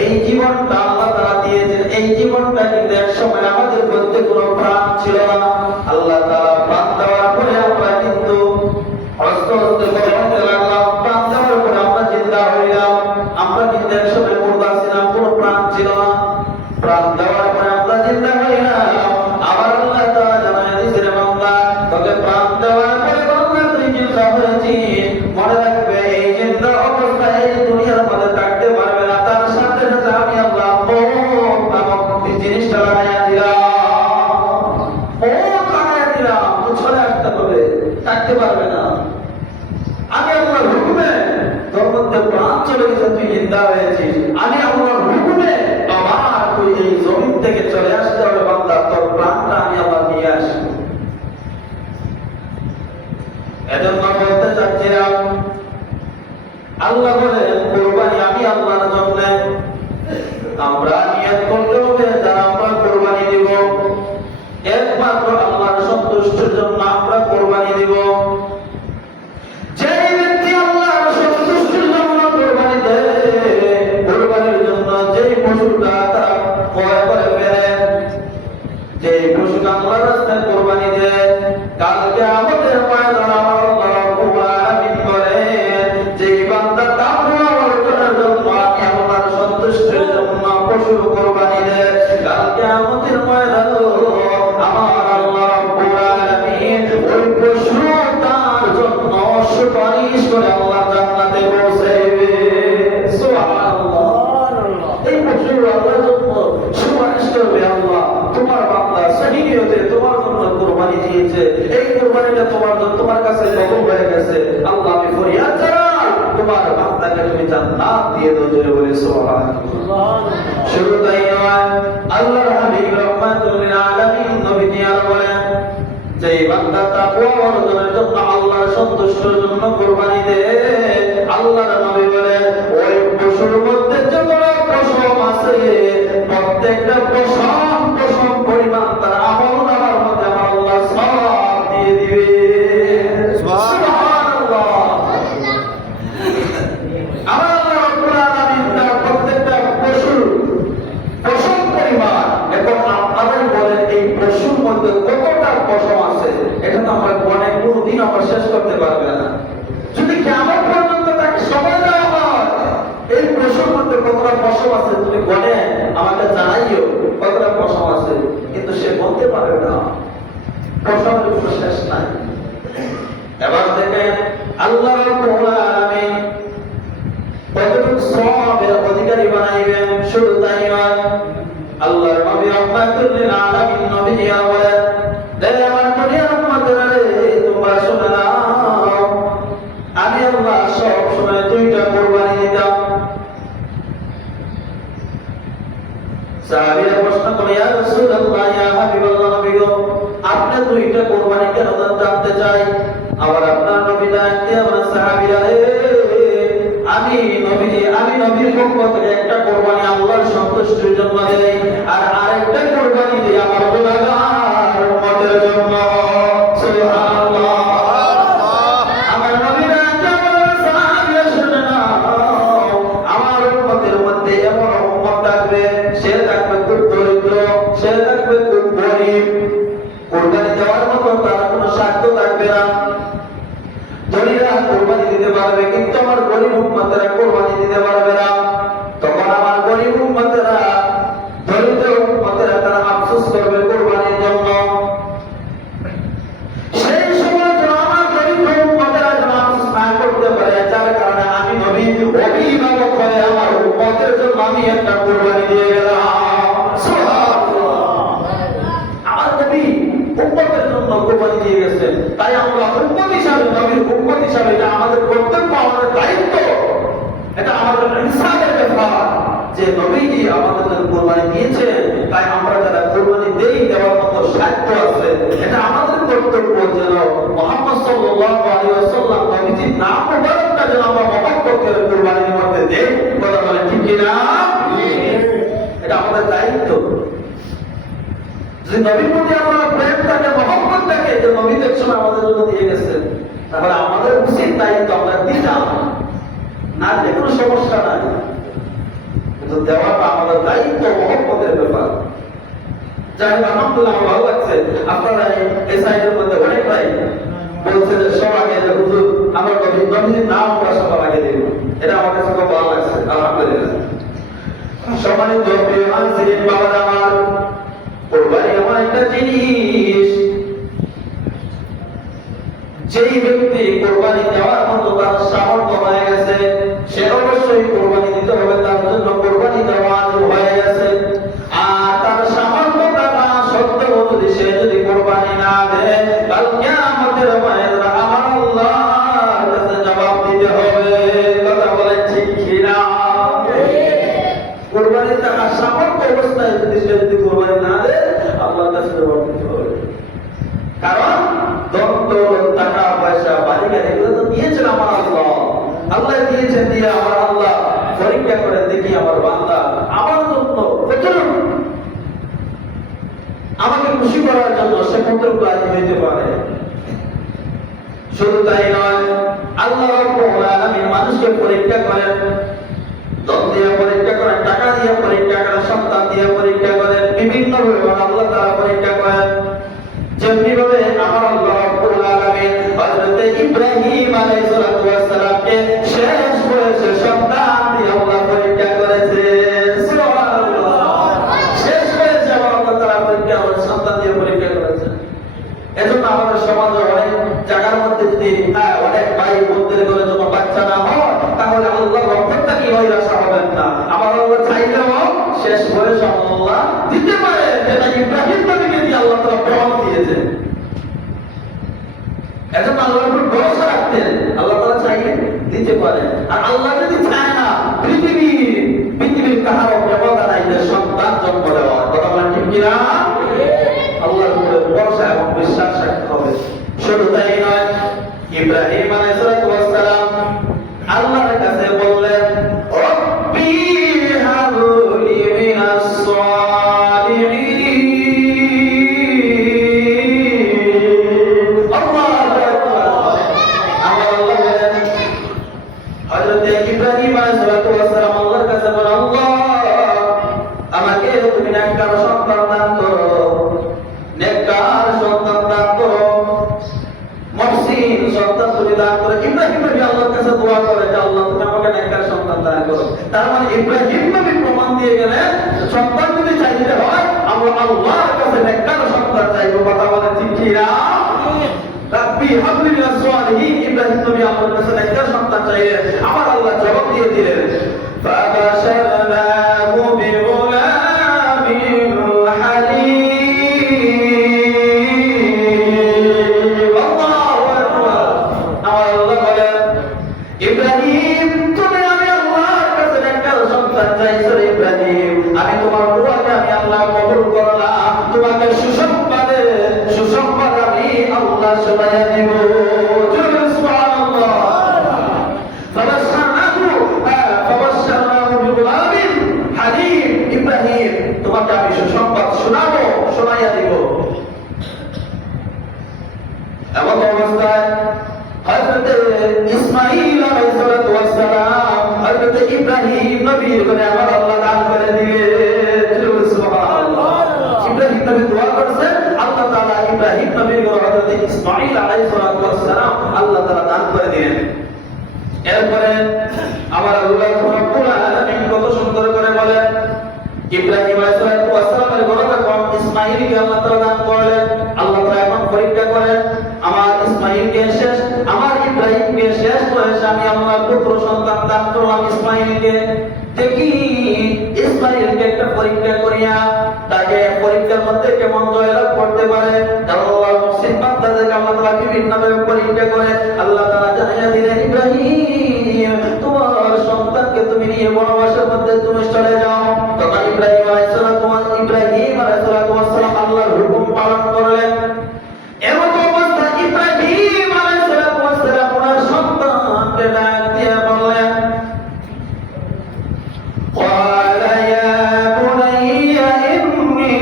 এই জীবনটা আল্লাহ তাআলা দিয়েছেন, এই জীবনটা কিন্তু এক সময় আমাদের মধ্যে কোনো প্রাণ ছিল না। আল্লাহ তাআলা প্রাণ দেওয়ার পরে আমরা কিন্তু হস্তে হস্তে করতে লাগলাম, প্রাণ দেওয়ার পরে আমরা জিন্দা হইলাম। আমরা কিন্তু এক সময় মুর্দা ছিলাম, কোনো প্রাণ ছিল না। প্রাণ দেওয়ার পরে আমরা জিন্দা হইলাম। আবার আল্লাহ তাআলা জানায় দিয়েছেন, বান্দা তোকে প্রাণ দেওয়ার পরে বান্দা তুই জিন্দা হয়েছিস, মনে রাখবে এই জিন্দা অবস্থায় এই দুনিয়ার মধ্যে থাকতে পারবে না। তার সাথে সাথে আমি আল্লাহ মওত নামক জিনিসটা লাগাইয়া দিলাম, মওত লাগাইয়া দিলাম। তুই চলে আসতে হবে, থাকতে পারবে না। আমি আল্লাহর হুকুমে তোর মধ্যে প্রাণ চলে গেছে, তুই জিন্দা হয়েছিস। আমি আল্লাহর হুকুমে আবার তুই এই জমিন থেকে চলে আসতে হবে বান্দা, তোর প্রাণটা আমি আবার নিয়ে আসবো। এজন্য বলতে চাচ্ছিলাম, আল্লাহ বলে কুরবানি আমি আল্লাহর জন্য। আমরা নিয়ত করতে হবে যারা আমরা কুরবানি দিব, একমাত্র আল্লাহর সন্তুষ্টির জন্য আমরা কুরবানি দিব। যে ব্যক্তি আল্লাহর সন্তুষ্টির জন্য কুরবানি দেয়, কুরবানির জন্য যেই পশুটা তারা ক্রয় করে ফেলে, যেই পশুটা আল্লাহর রাস্তায় কুরবানি দেয়, কালকে আমাদের ময়দানে আল্লাহ রাব্বুল আলামিন বলেন, যেই বান্দা তাকওয়া অর্জনের জন্য আমি আল্লাহর সন্তুষ্টির জন্য পশুর কুরবানি দেয়, কালকে আমাদের ময়দানে আমার আল্লাহ রাব্বুল আলামিন ওই পশু তার জন্য সুপারিশ করে আল্লাহ জান্নাতে পৌঁছাইবে। সুবহানাল্লাহ। এই পশু আল্লাহর জন্য সুপারিশ করবে, আল্লাহ তোমার বান্দা সহি নিয়তে তোমার জন্য কুরবানি দিয়েছে, এই কুরবানিটা তোমার জন্য তোমার কাছে কবুল হয়ে গেছে। আল্লাহ আমি ফরিয়াদ জানাই তোমার বান্দাকে তুমি জান্নাত দিয়ে দাও। জোরে বলে সুবহানাল্লাহ। শুধু তাই নয়, আল্লাহর হাবিব রাহমাতুল লিল আলামিন নবীজি আর বলেন, যে বান্দা তাকওয়া অর্জনের জন্য আল্লাহর সন্তুষ্টির জন্য কুরবানি দেয়, আল্লাহর নবী বলেন ওই পশুর মধ্যে যত পশম আছে প্রত্যেকটা পশম পশম পরিমাণ তার আমলনামার মধ্যে আমার আল্লাহ সওয়াব দিয়ে দিবে। সুবহানাল্লাহ। আমার আল্লাহ রাব্বুল আলামিন তার প্রত্যেকটা পশুর পশম পরিমাণ। এখন আপনারাই বলেন এই পশুর মধ্যে কতটা পশম আছে, এটা তো আমরা গণে কোনোদিন আমরা শেষ করতে পারবে না। যদি কিয়ামত পর্যন্ত তাকে সময় দেওয়া হয়, এই পশুর মধ্যে কতটা পশম আছে তুমি গণে আমাকে জানাইও কতটা পশম আছে, কিন্তু সে বলতে পারবে না, পশমের কোনো শেষ নাই। এবার দেখেন আল্লাহ রাব্বুল আলামিন কতটুকু সওয়াবের অধিকারী বানাইবেন। শুধু তাই নয়, আল্লাহর নবী রাহমাতুল লিল আলামিন নবীজি বলেন, আমার দুনিয়ার উম্মতেরা রে তোমরা শুনে নাও, আমি আল্লাহ সব সময় দুইটা কুরবানি দিতাম। সাহাবীরা প্রশ্ন করে, ইয়া রাসূলুল্লাহ, ইয়া হাবিবাল্লাহ, নবী গো আপনি দুইটা কুরবানি কেন জানতে চাই? আবার আপনার নবী ডাক দিয়ে বলেন, সাহাবীরা রে আমি নবীর পক্ষ থেকে একটা কুরবানি আল্লাহর সন্তুষ্টির জন্য দেই, আর আরেকটা কুরবানি দেই আমার গুনাহগার উম্মতের জন্য। সুবহানাল্লাহ। আমার নবী ডাক দিয়ে বলেন, সাহাবীরা শুনে নাও, আমার উম্মতের মধ্যে এমন উম্মত থাকবে, সে থাকবে খুব দরিদ্র, সে থাকবে খুব গরিব, কুরবানি দেওয়ার মতো তার কোনো সাধ্য থাকবে না। ধনীরা কুরবানি দিতে পারবে, কিন্তু আমার গরিব উম্মতেরা কুরবানি দিতে পারবে না। তখন আমার গরিব উম্মতেরা, দরিদ্র উম্মতেরা তারা আফসোস করবে কুরবানির জন্য। সেই সময় যেন আমার গরিব উম্মতেরা যেন আফসোস না করতে পারে, যার কারণে আমি নবী অভিভাবক হয়ে আমার উম্মতের জন্য আমি একটা কুরবানি দিয়ে গেলাম। আমার নবী উম্মতের জন্য কুরবানি দিয়ে গেছেন, তাই আমরা উম্মত হিসাবে, নবীর উম্মত হিসাবে এটা আমাদের কর্তব্য, আমাদের দায়িত্ব, এটা আমাদের ইনসাফের ব্যাপার যে নবীজি আমাদের জন্য কুরবানি দিয়েছেন, তাই আমরা যারা কুরবানি দেই, দেওয়ার মতো সাধ্য আছে, এটা আমাদের কর্তব্য যেন মুহাম্মদ সাল্লাল্লাহু আলাইহি ওয়াসাল্লাম নবীজির নাম মুবারকটা যেন আমরা মহব্বত করে কুরবানির মধ্যে দেই। কথা বলেন ঠিক কি না? এটা আমাদের দায়িত্ব। যদি নবীর প্রতি আমরা প্রেম থাকে, মহব্বত থাকে, যে নবী এক সময় আমাদের জন্য দিয়ে গেছেন, তাহলে আমাদের উচিত দায়িত্ব আমরা দিতাম, না দিলে কোনো সমস্যা নাই। কিন্তু দেওয়াটা আমাদের দায়িত্ব, মহব্বতের ব্যাপার। যাই হোক, আলহামদুলিল্লাহ আমার ভালো লাগছে। আপনারা এই সাইডের মধ্যে অনেক ভাই বলছে যে সব আগে যে হুজুর আমার নবীর নাম আমরা সবার আগে দিব, এটা আমার কাছে খুব ভালো লাগছে। আলহামদুলিল্লাহ। সম্মানিত প্রিয় হাজিরিন, বাবার আমার, কোরবানি এমন একটা জিনিস, যেই ব্যক্তি কোরবানি দেওয়ার মতো তার সামর্থ্য হয়ে গেছে, সে অবশ্যই কোরবানি দিতে হবে, তার জন্য কোরবানি দেওয়া হয়ে গেছে। আর তার সামর্থ্য থাকা সত্ত্বেও যদি সে যদি কোরবানি না দেয়, কাল কিয়ামতের ময়দানে আমার আল্লাহর কাছে জবাব দিতে হবে। কথা বলেন ঠিক কিনা? কোরবানি টাকা সামর্থ্য অবস্থায় যদি সে যদি কোরবানি না দেয়, আল্লাহর কাছে জবাব দিতে হবে। কারণ টাকা পয়সা বাড়ি গাড়ি এগুলো তো দিয়েছেন আমার আল্লাহ, আল্লাহ দিয়েছেন, দিয়ে আমার আল্লাহ পরীক্ষা করে দেখি আমার বান্দা আমার জন্য কতটুকু আমাকে খুশি করার জন্য সে কতটুকু রাজি হইতে পারে। শুধু তাই নয়, আল্লাহ রাব্বুল আলামিন মানুষকে পরীক্ষা করেন, ধন দিয়ে পরীক্ষা করেন, টাকা দিয়ে পরীক্ষা করেন, সন্তান দিয়ে পরীক্ষা করেন, বিভিন্ন ভাবে আল্লাহ তাআলা পরীক্ষা করেন। যেমনি ভাবে আমার আল্লাহ রাব্বুল আলামিন হযরত ইব্রাহিম আলাইহিস সালাতু ওয়াস সালামকে শেষ বয়সে সন্তান দিয়ে আল্লাহ পরীক্ষা করেছে। সুবহানাল্লাহ। শেষ বয়সে আল্লাহ তাআলা পরীক্ষা করে সন্তান দিয়ে পরীক্ষা করেছে। এজন্য আমাদের সমাজে অনেক জায়গার মধ্যে যদি অনেক ভাই বোনদের করে যখন বাচ্চা না হয়, তাহলে আল্লাহ রহমতটা কি হয় আশা হবেন না। আমার আল্লাহ চাইলেও শেষ বয়সে আল্লাহ দিতে পারে, যেটা ইব্রাহিম নবীকে দিয়ে আল্লাহ তাআলা প্রমাণ দিয়েছে। এজন্য আল্লাহর উপর ভরসা রাখতেন, আল্লাহ তাআলা চাইলে দিতে পারে। আর আল্লাহ যদি চায় না, পৃথিবীর কাহারও ক্ষমতা নাই যে সন্তান জন্ম দেওয়ার। কথা বলেন ঠিক কিনা? আল্লাহর উপরে ভরসা এবং বিশ্বাস রাখতে হবে। শুধু তাই নয়, ইব্রাহিম আলাইহিস সালাম আল্লাহর কাছে বললেন, রব্বি হাবলি মিনাস সালিহিন। আল্লাহু আকবার। আমার আল্লাহ বলেন, হযরত ইব্রাহিম আলাইহিস সালাম আল্লাহর কাছে বলেন, আল্লাহ আমাকে তুমি নেককার সন্তান দান করো, নেককার সন্তান দান করো, মুহসিন সন্তান তুমি দান করো। ইব্রাহিম নবী আল্লাহর কাছে দোয়া করে যে আল্লাহ তুমি আমাকে নেককার সন্তান দান করো। তার মানে ইব্রাহিম নবী প্রমাণ দিয়ে গেলেন, সন্তান যদি চাইতে হয় আমরা আল্লাহর কাছে নেককার সন্তান চাইবো। কথা বলে ঠিক কিনা? রাব্বি হাবলি মিনাস সালিহিন। ইব্রাহিম নবী আল্লাহর কাছে নেককার সন্তান চাইলেন, আমার আল্লাহ জবাব দিয়ে দিলেন, ফাবাশারনাহু বিগুলামিন হালিম। আল্লাহু আকবার। আমার আল্লাহ বলেন, ইব্রাহিম তুমি আমি আল্লাহর কাছে নেককার সন্তান চাইছো রে ইব্রাহিম, আমি তোমার দোয়াকে আমি আল্লাহ কবুল করলাম, তোমাকে সুসংবাদ আমি আল্লাহ শোনাইয়া দিব। সুবহানাল্লাহ। ফাবাশশারনাহু বিগুলামিন হালিম। ইব্রাহিম তোমাকে আমি সুসংবাদ শোনাবো, শোনাইয়া দিব। এমন অবস্থায় হযরত ইসমাঈল আলাইহিস সালাম হযরত ইব্রাহিম নবীর ঘরে আমার আল্লাহ দান করে দিলেন। সুবহানাল্লাহ। ইব্রাহিম নবী দোয়া করেছেন, আল্লাহ তাআলা ইব্রাহিম নবীর ঘরে হযরত ইসমাঈল আলাইহিস সালাম আল্লাহ তাআলা দান করে দিলেন। এরপরে আমার আল্লাহ রাব্বুল আলামিন কত সুন্দর করে বলেন, ইব্রাহিম আলাইহিস সালামের ঘরে যখন ইসমাঈলকে আল্লাহ তাআলা দান করলেন, আল্লাহ তাআলা এখন পরীক্ষা করেন, আমার ইসমাঈলকে শেষ, আমার ইব্রাহিমকে শেষ বয়সে আমি আমার পুত্র সন্তান দান করলাম ইসমাঈলকে। দেখি ইসমাঈলকে একটা পরীক্ষা করিয়া তাকে পরীক্ষার মধ্যে কেমন জয়লাভ করতে পারে। কারণ আল্লাহ মুসলিম বান্দাদেরকে আল্লাহ তাআলা বিভিন্ন ভাবে পরীক্ষা করে। আল্লাহ তাআলা জানিয়ে দিলেন, ইব্রাহিম তোমার সন্তানকে তুমি নিয়ে বনবাসের মধ্যে তুমি চলে যাও। তখন ইব্রাহিম আলাইহিস সালাম আল্লাহর হুকুম পালন করলেন। এমন অবস্থায় ইব্রাহিম আলাইহিস সালাম ওনার সন্তানকে ডাক দিয়ে বললেন, قال يا بني إني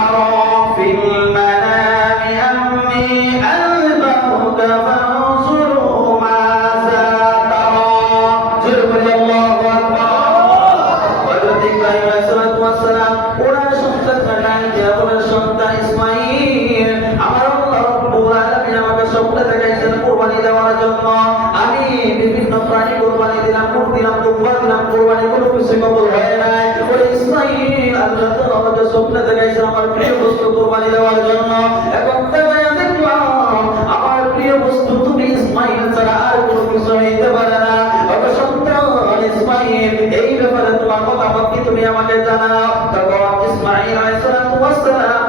أرى في المنام أني أذبحك فانظر ماذا ترى। الله أكبر। হযরত বলেন সন্তান ইসমাঈল আমার আল্লাহ রাব্বুল আলামিন আমাকে স্বপ্নে দেখাইছেন কুরবানি দেওয়ার জন্য। আমি বিভিন্ন প্রাণী কুরবানি দিলাম, উট দিলাম, দুম্বা দিলাম, কুরবানি কোনো কিছু কবুল হয় নাই। ওই ইসমাঈল আল্লাহ তাআলা আমাকে স্বপ্নে দেখাইছেন আমার প্রিয় বস্তু কুরবানি দেওয়ার জন্য। এখন তাকায়া দেখলাম আমার প্রিয় বস্তু তুমি ইসমাঈল ছাড়া আর কোনো কিছু হইতে পারে না। ওগো সন্তান ইসমাঈল এই ব্যাপারে তোমার মতামত কি তুমি আমাকে জানাও। তখন ইসমাঈল আলাইহিস সালাম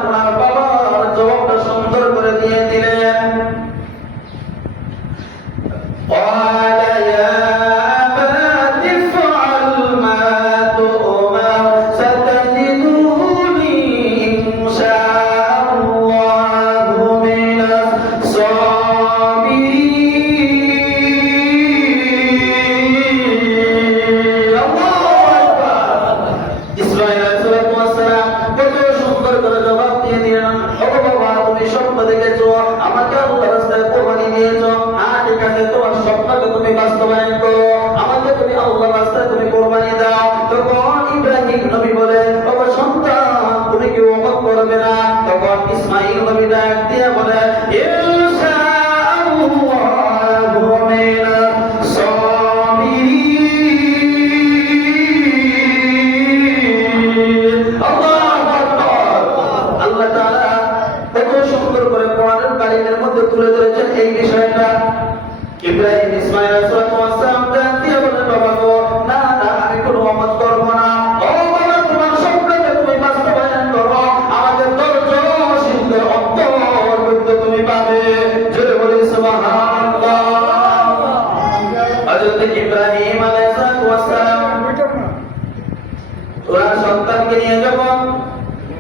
ওনার বাবার জবাবটা সুন্দর করে দিয়ে দিলেন। قال يا أبت افعل ما تؤمر ستجدني إن شاء الله من الصابرين। الله أكبر। ইসমাঈল আলাইহিস সালাম কত সুন্দর করে জবাব দিয়ে দিলেন। ওগো বাবা তুমি স্বপ্ন দেখেছো আমাকে আল্লাহর রাস্তায় কুরবানি দিয়েছো। ঠিক আছে তোমার স্বপ্নকে তুমি বাস্তবায়ন করো, আমাকে তুমি আল্লাহর রাস্তায় তুমি কুরবানি দাও। তখন ইব্রাহিম নবী বলে ওগো সন্তান তুমি কি ওমত করবে না? তখন ইসমাঈল নবী ডাক দিয়ে বলে ইনশাআল্লাহু মিনাস সাবিরিন। আল্লাহু আকবার। আল্লাহ তাআলা কত সুন্দর করে কোরআনের কারিমের মধ্যে তুলে ধরেছেন এই বিষয়টা। ইব্রাহিম ইসমাঈল আলাইহিস সালাম ডাক দিয়ে বলেন বাবা গো না না আমি কোনো ওমত করব না। ও বাবা তোমার স্বপ্নকে তুমি বাস্তবায়ন করো, আমাদের ধৈর্যশীলদের অন্তর্ভুক্ত তুমি পাবে। জোরে বলি সুবহানাল্লাহ। হযরত ইব্রাহিম আলাইহিস সালাম ওনার সন্তানকে নিয়ে যখন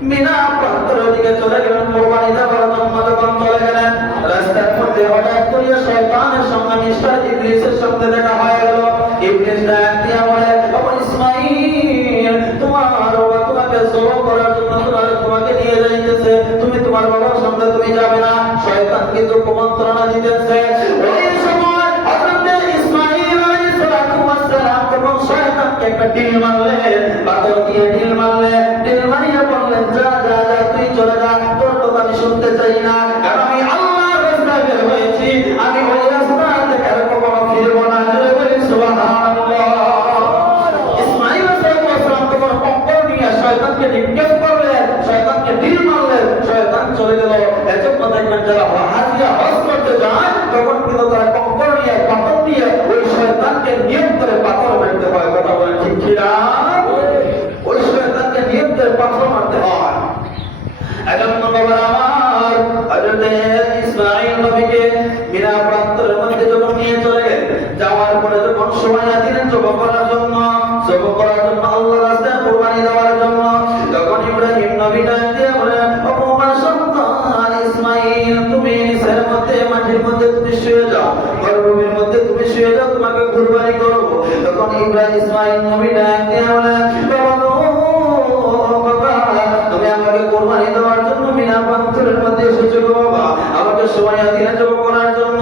মিনা প্রান্তরের দিকে চলে গেলেন কুরবানি দেওয়ার জন্য, যখন চলে গেলেন রাস্তার মধ্যে হঠাৎ করে শয়তানের সঙ্গে মিস্টার ইবলিসের সঙ্গে দেখা হয়ে গেল। ইবলিস ডাক দিয়ে বলে ও ইসমাঈল তোমার বাবা তোমাকে জবাব করার জন্য তোমাকে নিয়ে যাইতেছে, তুমি তোমার বাবার সঙ্গে তুমি যাবে না। শয়তান কিন্তু কুমন্ত্রণা দিতেছে। ওই সময় হযরত ইসমাঈল আলাইহিস সালাম তখন শয়তানকে একটা ঢিল মারলেন, পাথর দিয়ে ঢিল মারলেন। ঢিল মারিয়ে বললেন যা যা যা তুই চলে যা, তোর কথা আমি শুনতে চাই না, কারণ আমি আল্লাহর রাস্তায় বের হয়েছি, আমি ওই রাস্তা থেকে আর কখনো ফিরবো না। জোরে বলি সুবহানাল্লাহ। ইসমাঈল আলাইহিস সালাম তখন পঙ্কর নিয়ে শয়তানকে নিক্ষেপ করলেন, শয়তানকে ঢিল মারলেন, শয়তান চলে গেল। এজন্য দেখবেন যারা হাজিরা হজ করতে যায় তখন কিন্তু তারা পঙ্কর নিয়ে পাথর দিয়ে ওই শয়তানকে নিয়ম করে পাথর মারতে হয়। কথা বলেন ঠিক কিনা? ওই শয়তানকে নিয়ম করে পাথর মারতে হয়। এজন্য বাবা আমার হযরত ইসমাঈল নবীকে মিনা প্রান্তরের মধ্যে যখন নিয়ে চলে গেলেন, যাওয়ার পরে যখন সময় দিলেন জবাব করার জন্য আল্লাহর রাস্তায় কুরবানি দেওয়ার জন্য, তখন ইব্রাহিম নবী ডাক দিয়ে বলেন ও আমার সন্তান ইসমাঈল তুমি নিচের মধ্যে মাটির মধ্যে তুমি শুয়ে যাও, মরুভূমির মধ্যে তুমি শুয়ে যাও, তোমাকে কুরবানি করব। তখন ইসমাঈল নবী ডাক দিয়ে বলেন বাবা তুমি আমাকে কুরবানি দেওয়ার জন্য মিনা প্রান্তরের মধ্যে এসেছো বাবা, আমাকে সময় দিলে জবাব করার জন্য।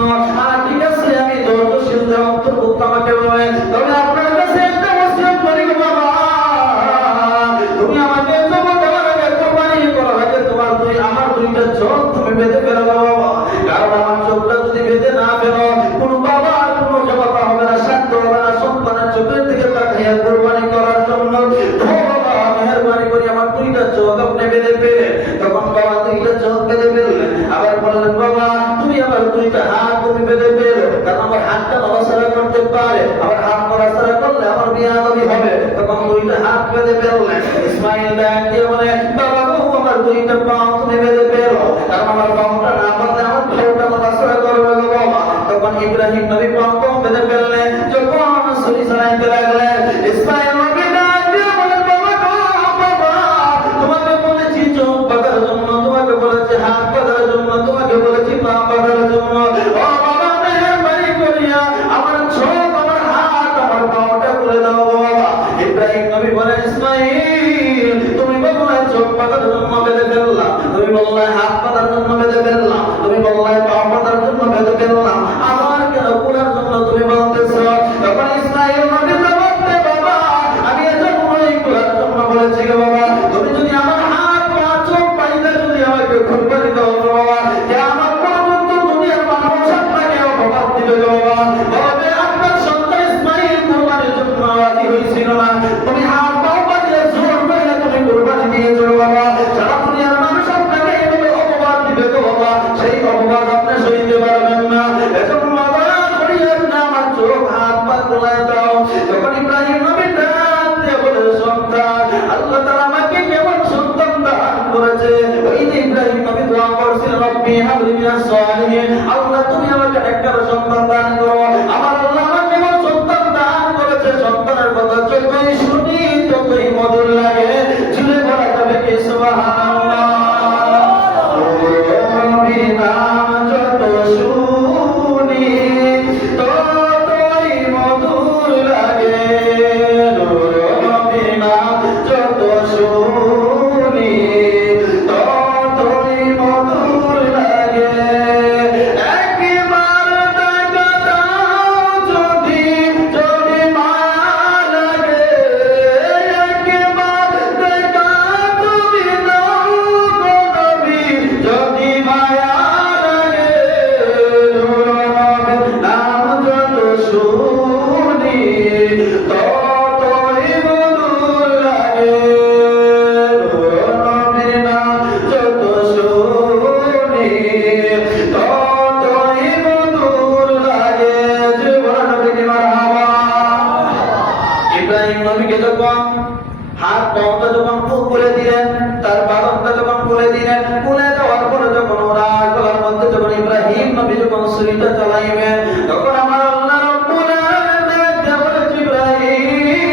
ঠিক আছে আমি ধৈর্যশীলদের অন্তর্ভুক্ত আমাকে বলে, তবে আপনার কাছে একটা ওসিয়ত করি বাবা, তুমি আমাকে জবাব দেওয়ার আগে কুরবানি করার আগে আমার দুইটা চোখ তুমি বেঁধে ফেলো বাবা, কারণ আমার চোখটা যদি বেঁধে না ফেলো কোনো বাবার কোনো জবাব হবে না, শান্ত হবে না সন্তানের চোখের দিকে তাকিয়ে কুরবানি করার জন্য। মেহরবানি করে আমার দুইটা চোখ আপনি বেঁধে ফেলেন। তখন বাবা দুইটা চোখ বেঁধে ফেললেন, আবার বললেন বাবা তুমি আমার দুইটা হাত তুমি বেঁধে ফেলো, কারণ আমার হাতটা নড়াচড়া করতে পারে, আমার হাত নড়াচড়া করলে আমার বিয়াদবি হবে। তখন দুইটা হাত বেঁধে ফেললেন। ইসমাঈল ডাক দিয়ে বলে বাবা গো আমার দুইটা পা তুমি বেঁধে ফেলো, কারণ আমার পাটা না বাঁধলে আমার পাটা নড়াচড়া করবে গো বাবা। তখন ইব্রাহিম নবী পা বেঁধে ফেললেন, যখন ছুরি চালাইতে লাগলেন ইসমাঈল নবী ডাক দিয়ে বলে বাবা গো বাবা তোমাকে বলেছি চোখ বাঁধার জন্য, তোমাকে বলেছি হাত বাঁধার জন্য, তোমাকে বলেছি পা বাঁধার জন্য। ও বাবা মেহরবানি করিয়া আমার চোখ আমার হাত আমার পাটা খুলে দাও বাবা। ইব্রাহিম নবী বলেন ইসমাঈল তুমি বললে চোখ বাঁধার জন্য বেঁধে ফেললাম, তুমি বললে হাত বাঁধার জন্য বেঁধে ফেললাম, তুমি বললে পা বাঁধার জন্য বেঁধে ফেললাম, আমার কেন পুরার জন্য তুমি বলতেছো? তখন ইসমাঈল নবী বলতে বাবা আমি এজন্যই পুরার জন্য বলেছি গো বাবা, তুমি যদি আমার হাত পা চোখ পাটা যখন খুলে দিলেন, তার বালকটা যখন খুলে দিলেন, খুলে দেওয়ার পরে যখন ওরা গলার মধ্যে যখন ইব্রাহিম নবী যখন ছুরিটা চালাইবেন, তখন আমার আল্লাহ রব্বুল আলামিন বলে জিবরাইল,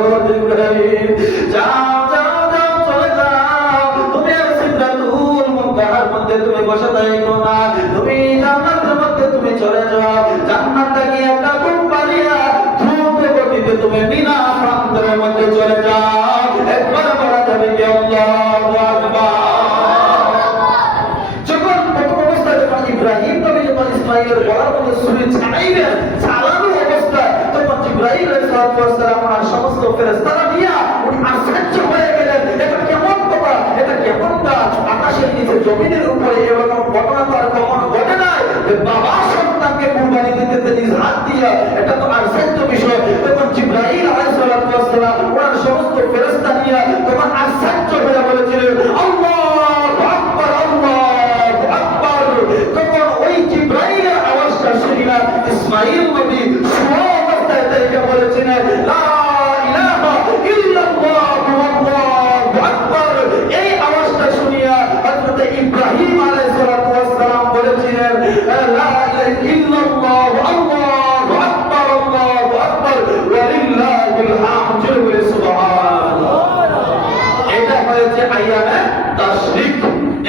ও জিবরাইল, যাও যাও যাও চলে যাও, তুমি আর সিদরাতুল মুনতাহার মধ্যে তুমি বসে থাকো না, তুমি জান্নাতের মধ্যে তুমি চলে যাও। জান্নাতটা কি একটা কোম্পানিয়া, দ্রুত গতিতে তুমি বিনা প্রান্তরের মধ্যে চলে যাও। একবার বলা যাবে কি আল্লাহু আকবার। যখন প্রথম অবস্থায় যখন ইব্রাহিম নবী যখন ইসমাঈলের গলার মধ্যে ছুরি চালাইবেন, চালানো অবস্থায় তখন জিবরাইল আলাইহিস সালাম আর সমস্ত ফেরেশতারা নিয়ে উনি আশ্চর্য হয়ে গেলেন, এটা কেমন কথা, এটা কেমন কাজ, আকাশের নিচে জমিনের উপরে এরকম ঘটনা তো আর কখনো ঘটে নাই যে বাবা সন্তানকে কুরবানি দিতে নিজ হাত দিয়ে, এটা তো আশ্চর্য বিষয়। তখন জিবরাইল আলাইহিস সালাম ওনার সমস্ত ফেরেশতা নিয়ে তখন আশ্চর্য হয়ে বলেছিলেন আল্লাহু আকবার, আল্লাহু আকবার। তখন ওই জিবরাইলের আওয়াজটা শুনিয়া ইসমাঈল নবী শোয়া অবস্থায় থেকে বলেছিলেন লা ইলাহা ইল্লাল্লাহু আল্লাহু আকবার। এই আওয়াজটা শুনিয়া হযরত ইব্রাহিম আলাইহিস সালাম বলেছিলেন লা ইলাহা ইল্লাল্লাহু আল্লাহু আকবার, আল্লাহু আকবার ওয়া লিল্লাহিল হামদ, সুবহানাল্লাহ। এটা হয়েছে আইয়ামে তাশরিক।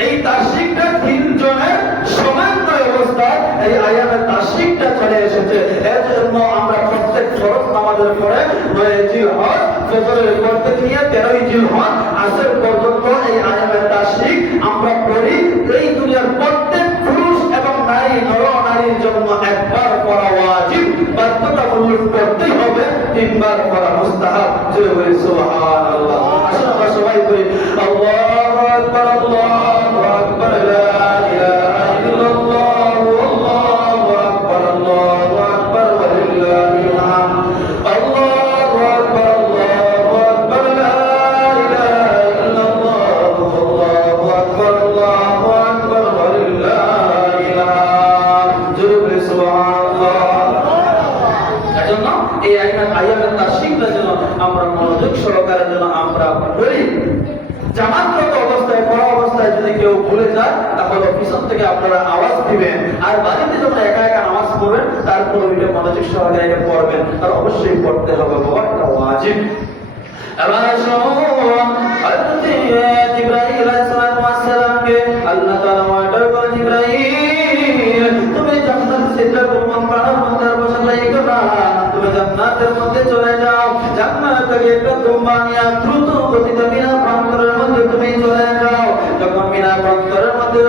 এই তাশরিকটা 3 জনের সমন্বয় অবস্থায় এই আইয়ামে তাশরিকটা চলে এসেছে। এর জন্য আমরা প্রত্যেক ফরজ নামাজের পরে 9 জিলহজ, ফজরের পর থেকে নিয়ে 13 জিলহজ আসর পর্যন্ত এই আইয়ামে তাশরিক আমরা পড়ি। এই দুনিয়ার প্রত্যেক পুরুষ এবং নারী, নর নারীর জন্য একবার পড়া ওয়াজিব, বাধ্যতামূলক করতেই হবে, 3 বার পড়া মুস্তাহাব। জোরে বলি সুবহানাল্লাহ। আসুন আমরা সবাই করি আল্লাহু আকবার, আল্লাহু আকবার, লা ইলাহা ইল্লাল্লাহু, আল্লাহু আকবার, আল্লাহু আকবার ওয়া লিল্লাহিল হামদ। আল্লাহু আকবার, আল্লাহু আকবার, লা ইলাহা ইল্লাল্লাহু, আল্লাহু আকবার, আল্লাহু আকবার ওয়া লিল্লাহিল হামদ। জোরে বলি সুবহানাল্লাহ। এজন্য এই আইয়ামে তাশরিকটা যেন আমরা মনোযোগ সহকারে যেন আমরা পড়ি। জামাতগত অবস্থায়, পড়া অবস্থায় যদি কেউ ভুলে যায় তাহলে পিছন থেকে আপনারা আওয়াজ দিবেন, আর বাড়িতে যখন একা একা নামাজ পড়বেন তারপর ওইটা মনোযোগ সহকারে পড়বেন, আর অবশ্যই পড়তে হবে, বাবা এটা ওয়াজিব। এবার শুনুন, হযরত জিবরাইল আলাইহিস সালামকে আল্লাহ তাআলা অর্ডার করেন, জিবরাইল তুমি জান্নাতের সিদরাতুল মুনতাহার মধ্যে বসে থাকো না, তুমি জান্নাতের মধ্যে চলে যাও। জান্নাত থেকে একটা দুম্বা নিয়ে দ্রুত গতিতে বিনা প্রান্তরের মধ্যে তুমি চলে যাও। যখন বিনা প্রান্তরের মধ্যে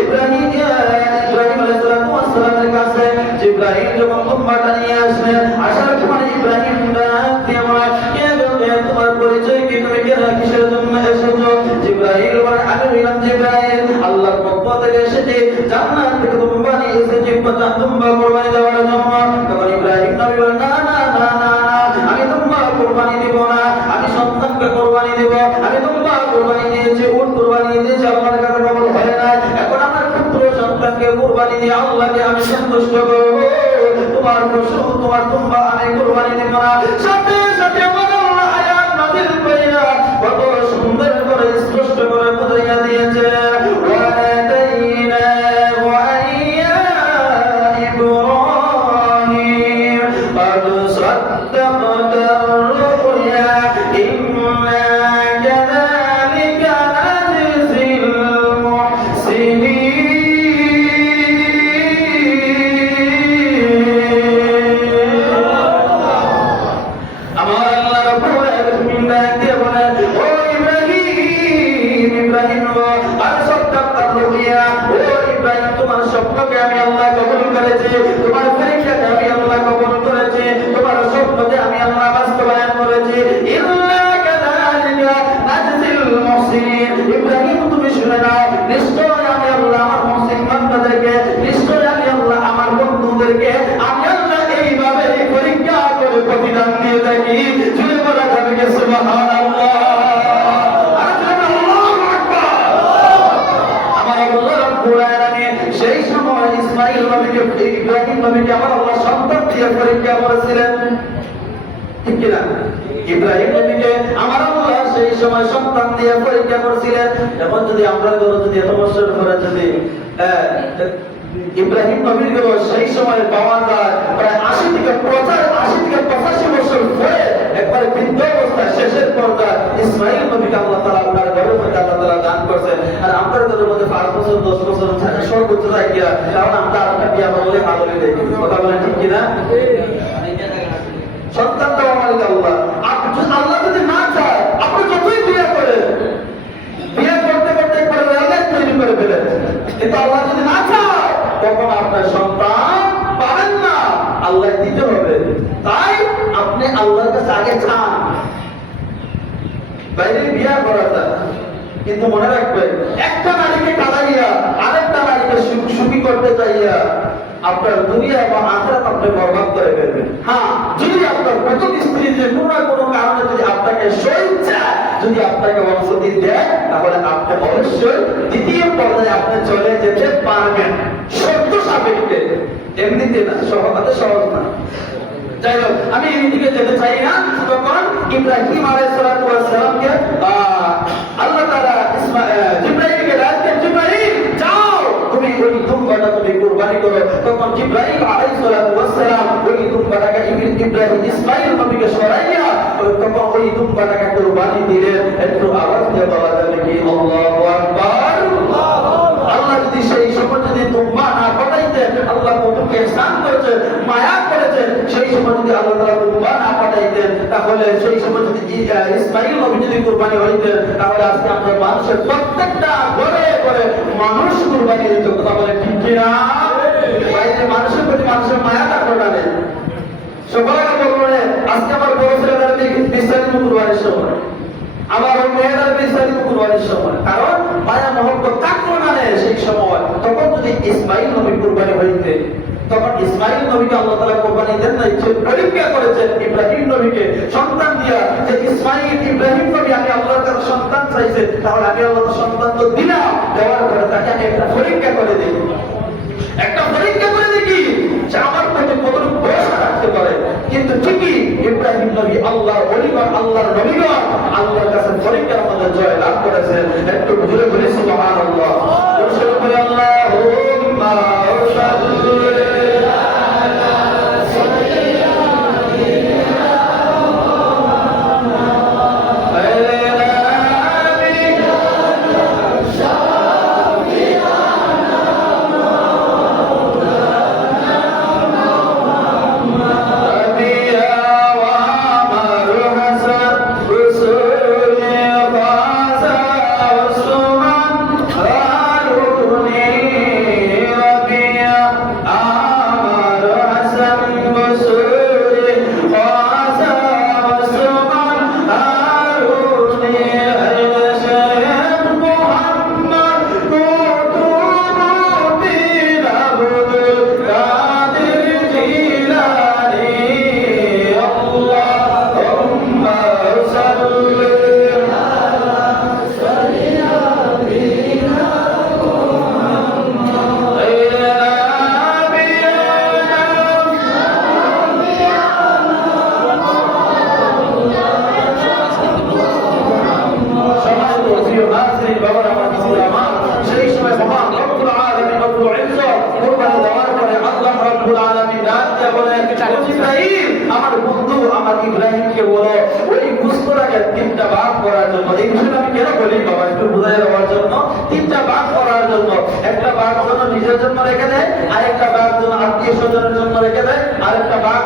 ইব্রাহিম আলাইহিস সালামের কাছে জিবরাইল যখন দুম্বাটা নিয়ে আসলেন, আসার সময় ইব্রাহিম দিয়ে বলে তোমার পরিচয় কি, তুমি কিসের জন্য এসেছো? জিবরাইল বলে আমি হইলাম জিবরাইল, আল্লাহর পক্ষ থেকে এসেছি, জান্নাত থেকে দুম্বা নিয়ে এসেছি দুম্বা কুরবানি দেওয়ার জন্য। তখন ইব্রাহিম নবী বলেন না না না না, আমি দুম্বা কুরবানি দিব না, আমি সন্তানকে কুরবানি দেব। আমি দুম্বা কুরবানি দিয়েছি, উট কুরবানি দিয়েছি, আমার কাছে কবল হয় না, এখন আমার পুত্র সন্তানকে কুরবানি দিয়ে আল্লাহকে আমি সন্তুষ্ট করব। তোমার পশু, তোমার দুম্বা আমি কুরবানি দেব না। সাথে সাথে আমার আল্লাহ আয়াত নাযিল কইরা কত সুন্দর করে স্পষ্ট করে বুঝাইয়া দিয়েছে, তোমার স্বপ্নকে আমি আল্লাহ কবুল করেছি, তোমার পরীক্ষাকে আমি আল্লাহ কবুল করেছি, তোমার স্বপ্নকে আমি আল্লাহ বাস্তবায়ন করেছি। ইব্রাহিম তুমি শুনে নাও, নিশ্চয় আমি আল্লাহ আমার মুসলিম বান্দাদেরকে, নিশ্চয় আমি আল্লাহ আমার বন্ধুদেরকে আমি আল্লাহ এইভাবে পরীক্ষা করে প্রতিদান দিয়ে থাকি। জুড়ে বলা যাবে কি সুবহানাল্লাহ। সেই সময় ইসমাঈল নবীকে, ইব্রাহিম নবীকে আমার আল্লাহ সন্তান দিয়ে পরীক্ষা করেছিলেন, ঠিক কিনা? ইব্রাহিম নবীকে সময় সন্তান দিয়ে পরীক্ষা করছিলেন। এখন যদি আমরা যদি এত বছর ধরে যদি ইব্রাহিম নবীর গুলো সেই সময় পাওয়া যায় প্রায় 80 থেকে 85 বছর পরে একবারে বৃদ্ধ অবস্থায় শেষের পর্যায়ে ইসমাইল নবীকে আল্লাহ তাআলা ওনার ঘরের মধ্যে আল্লাহ তাআলা দান করছেন। আর আমাদের ঘরের মধ্যে 5 বছর 10 বছর সর্বোচ্চ রাখিয়া, কারণ আমরা আরেকটা বিয়া করলে ভালোই দেখি। কথা বলেন ঠিক কিনা? সন্তান দেওয়া মালিক আল্লাহ। আল্লাহ যদি না চায় আপনি যতই বিয়ে করেন, বিয়ে করতে করতে একবার রেলগাড়ি তৈরি করে ফেলেন, কিন্তু আল্লাহ যদি না চায় তখন আপনার সন্তান পাবেন না, আল্লাহ দিতে হবে। তাই আপনি আল্লাহর কাছে আগে চান। বাইরে বিয়ে করা যায়, কিন্তু মনে রাখবেন একটা নারীকে কাঁদাইয়া আরেকটা নারীকে সুখী করতে চাইয়া আপনার দুনিয়া এবং আখিরাত আপনি বরবাদ করে ফেলবেন। হ্যাঁ, যদি আপনার প্রথম স্ত্রী যে কোনো কারণে যদি আপনাকে স্বেচ্ছা যদি আপনাকে বংশধি দেয়, তাহলে আপনি অবশ্যই দ্বিতীয় পর্যায়ে আপনি চলে যেতে পারবেন, শর্ত সাপেক্ষে, এমনিতে না, সহজ না। যাই হোক, আমি এইদিকে যেতে চাই না। তখন ইব্রাহিম আলাইহিস সালামকে আল্লাহ তাআলা জিবরাইলকে ডাকতেন, জিবরাইল যাও তুমি ওই দুম্বাটা তুমি কুরবানি করো। তখন জিবরাইল আলাইহিস সালাম ওই দুম্বাটাকে ইব্রাহিম ইসমাইল নবীকে সরাইয়া তখন ওই দুম্বাটাকে কুরবানি দিলেন। একটু আওয়াজ দিয়ে বলা যাবে কি আল্লাহু আকবার? আল্লাহ যদি সেই সময় যদি দুম্বা না পাঠাইতেন, আল্লাহ কতকে ইহসান করেছেন, মায়া করেছেন, সেই সময় যদি আল্লাহ তাআলা কুরবান না পাঠাইতেন, তাহলে সেই সময় যদি ইসমাইল নবী যদি কুরবানি হইতেন, তাহলে আজকে আমরা মানুষের প্রত্যেকটা ঘরে ঘরে মানুষ কুরবানি দিত। কথা বলে ঠিক কিনা? বাইরে মানুষের প্রতি মানুষের মায়াটা কোটা নেই। সকালে বলবেন আজকে আমার বড় ছেলেদের বিস্তারিত কুরবানির সময়, আমার মেয়েদের বিস্তারিত কুরবানির সময়, কারণ মায়া মহব্বত কাকলো মানে সেই সময়। তখন যদি ইসমাইল নবী কুরবানি হইতে, তখন ইসমাইল নবীকে আল্লাহ তাআলা কুরবানি দেন নাই, পরীক্ষা করেছেন ইব্রাহিম নবীকে সন্তান দিয়া, যে ইব্রাহিম নবী আমি আল্লাহর কাছে সন্তান চাইছে, তাহলে আমি আল্লাহর সন্তান তো দিলাম, দেওয়ার পরে তাকে আমি একটা পরীক্ষা করে দিই, যে আমার প্রতি কতটুকু ভরসা রাখতে পারে। কিন্তু ঠিকই ইব্রাহিম নবী আল্লাহর ওলিগণ, আল্লাহর নবীগণ আল্লাহর কাছে পরীক্ষার মধ্যে জয় লাভ করেছেন। একটু ঘুরে ঘুরে সুবহানাল্লাহ, আল্লাহুম্মা সাল্লি আমার বন্ধু আমার ইব্রাহিমকে বলো ওই গুস্তটাকে 3টা ভাগ করার জন্য। এই বিষয়টা আমি কেন বলি বাবা, একটু বুঝাই দেওয়ার জন্য। 3টা ভাগ করার জন্য, একটা ভাগ জন্য নিজের জন্য রেখে দেয়, আরেকটা ভাগ জন্য আত্মীয় স্বজনের জন্য রেখে দেয়, আরেকটা ভাগ